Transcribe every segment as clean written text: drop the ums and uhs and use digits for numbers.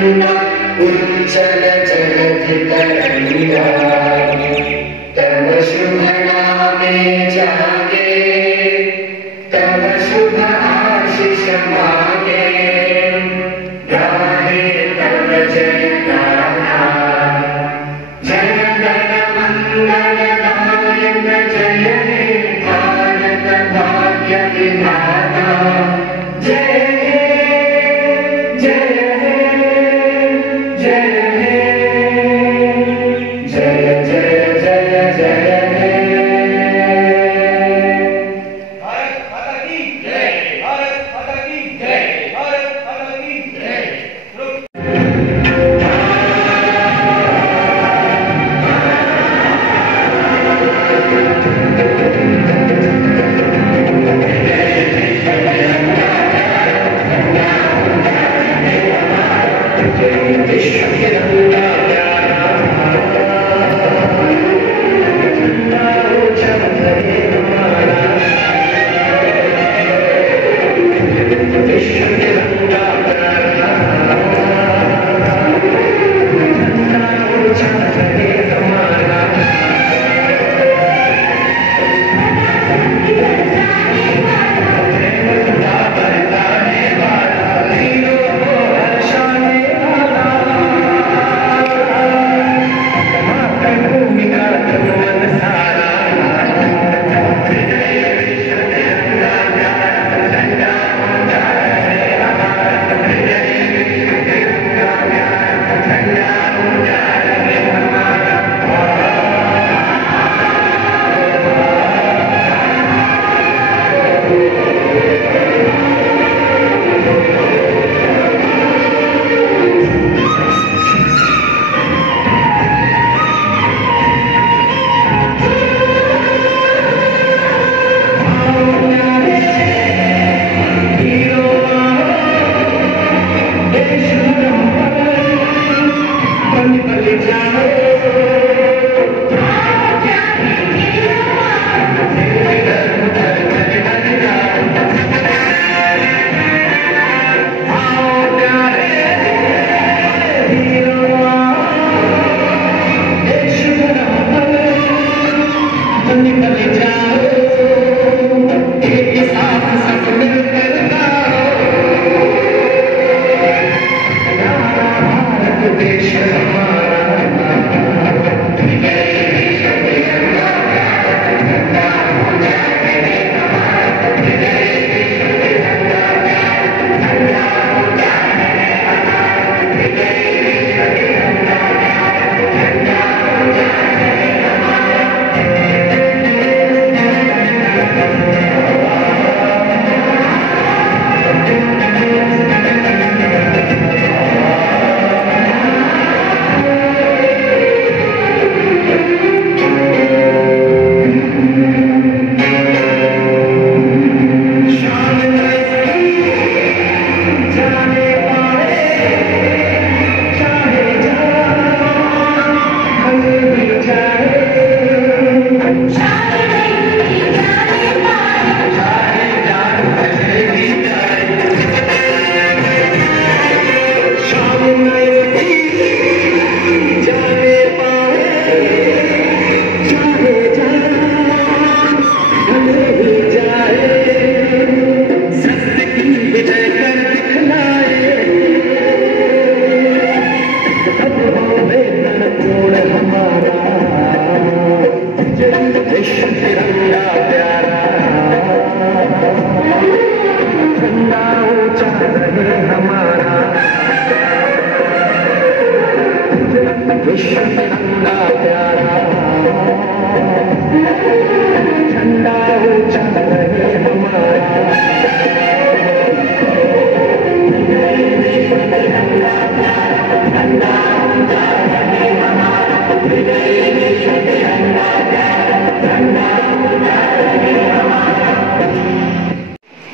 उज्जल जलधि तरंगाग्नि तव शुभ नामे जागे तव शुभ आशीष मांगे गाहे तव जय गाथा जय गण मंगलदायक जय हे भारत भाग्य विधाता जय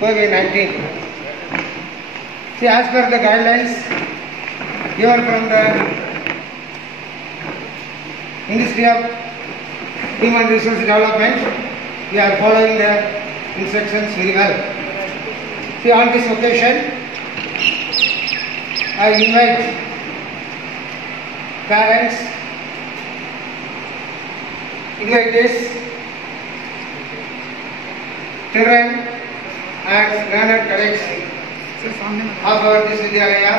COVID-19. See, as per the guidelines given from the Ministry of Human Resource Development, we are following the instructions very well. See, on this occasion, I invite parents, invitees, children and learned colleagues of our this Vidyalaya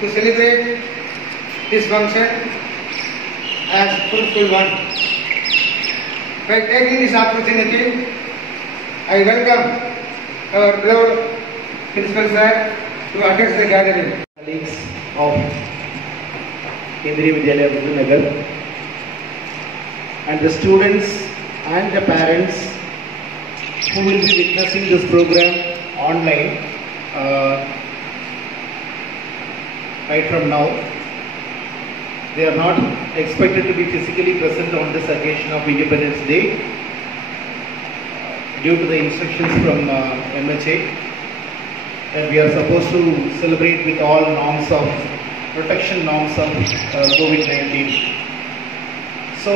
to celebrate this function as fruitful one. By taking this opportunity, I welcome our beloved Principal Sir to address the gathering. Colleagues of Kendriya Vidyalaya Virudunagar and the students and the parents who will be witnessing this program online right from now. They are not expected to be physically present on this occasion of Independence Day due to the instructions from MHA that we are supposed to celebrate with all norms of protection norms of COVID-19. So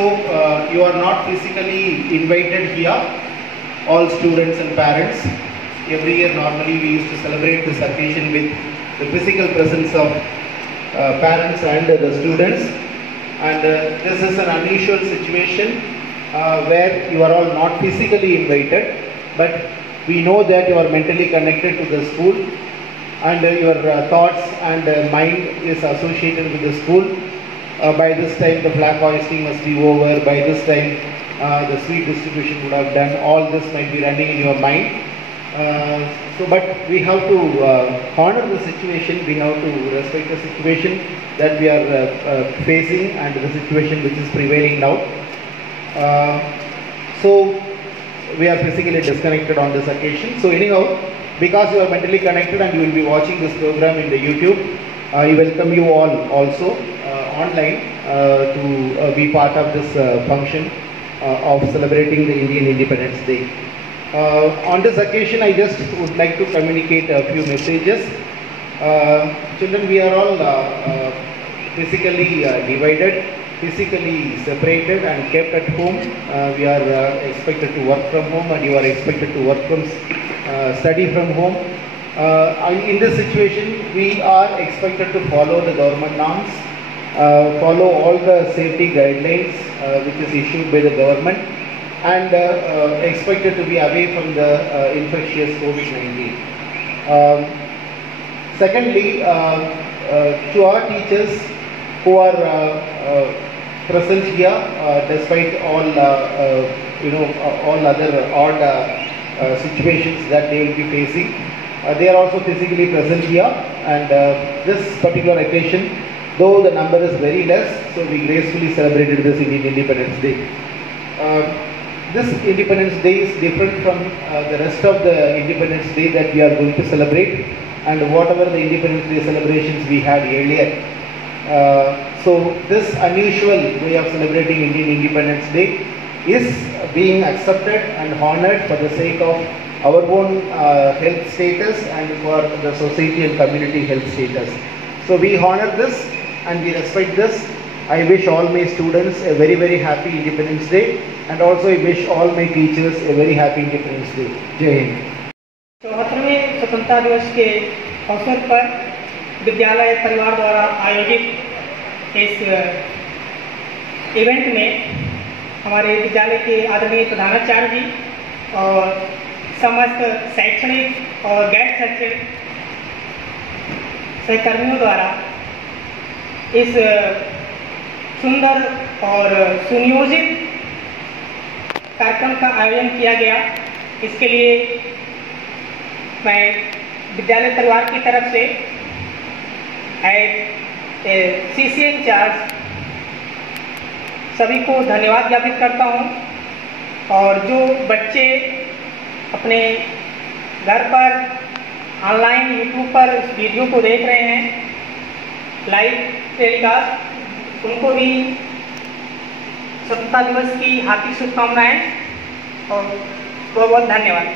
you are not physically invited here, all students and parents. Every year normally we used to celebrate this occasion with the physical presence of parents and the students, and this is an unusual situation where you are all not physically invited, but we know that you are mentally connected to the school and your thoughts and mind is associated with the school. By this time the flag hoisting must be over, by this time the sweet distribution would have done, all this might be running in your mind. But we have to honor the situation, we have to respect the situation that we are facing and the situation which is prevailing now. So we are physically disconnected on this occasion. So anyhow, because you are mentally connected and you will be watching this program in the YouTube, I welcome you all also online to be part of this function of celebrating the Indian Independence Day. On this occasion, I just would like to communicate a few messages. Children, we are all physically divided, physically separated and kept at home. We are expected to work from home and you are expected to work from study from home. In this situation, we are expected to follow the government norms, follow all the safety guidelines which is issued by the government, and expected to be away from the infectious COVID-19. Secondly, to our teachers who are present here, despite all all other odd situations that they will be facing, they are also physically present here, and this particular occasion, though the number is very less, so we gracefully celebrated this Indian Independence Day. This Independence Day is different from the rest of the Independence Day that we are going to celebrate and whatever the Independence Day celebrations we had earlier. So this unusual way of celebrating Indian Independence Day is being accepted and honored for the sake of our own health status and for the society and community health status. So we honor this and we respect this. I wish all my students a very, very happy Independence Day, and also I wish all my teachers a very happy Independence Day. Jai Hind. 74वें स्वतंत्रता दिवस के अवसर पर विद्यालय परिवार द्वारा आयोजित इस इवेंट में हमारे विद्यालय के आदरणीय प्रधानाचार्य जी और समस्त शैक्षणिक और गैर शैक्षणिक सहकर्मियों द्वारा इस सुंदर और सुनियोजित कार्यक्रम का आयोजन किया गया। इसके लिए मैं विद्यालय परिवार की तरफ से CCA इंचार्ज सभी को धन्यवाद ज्ञापित करता हूं, और जो बच्चे अपने घर पर ऑनलाइन यूट्यूब पर इस वीडियो को देख रहे हैं लाइव टेलीकास्ट, उनको भी स्वतंत्रता दिवस की हार्दिक शुभकामनाएं और बहुत बहुत धन्यवाद।